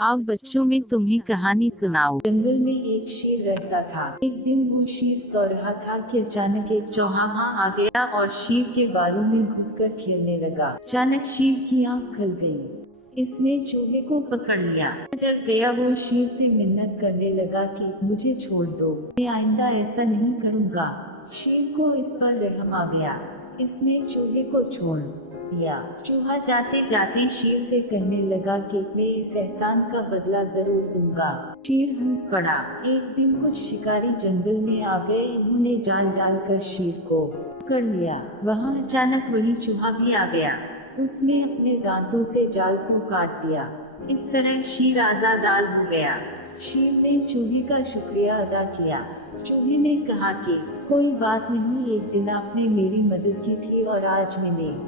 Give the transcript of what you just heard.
आओ बच्चों में तुम्हें कहानी सुनाओ। जंगल में एक शेर रहता था। एक दिन वो शेर सो रहा था कि अचानक एक चौहा वहां आ गया और शेर के बालों में घुसकर खेलने लगा। अचानक शेर की आंख खुल गई। इसने चूहे को पकड़ लिया। डर गया वो शेर से मिन्नत करने लगा कि मुझे छोड़ दो, मैं आइंदा ऐसा नहीं करूँगा। शेर को इस पर रहम आ गया। इसने चूहे को छोड़ दिया। चूहा जाते जाते शेर से कहने लगा कि मैं इस एहसान का बदला जरूर दूंगा। शेर हंस पड़ा। एक दिन कुछ शिकारी जंगल में आ गए। उन्होंने जाल डालकर शेर को पकड़ लिया। वहां अचानक वही चूहा भी आ गया। उसने अपने दांतों से जाल को काट दिया। इस तरह शेर आजाद हो गया। शेर ने चूहे का शुक्रिया अदा किया। चूहे ने कहा कि कोई बात नहीं, एक दिन आपने मेरी मदद की थी और आज मैंने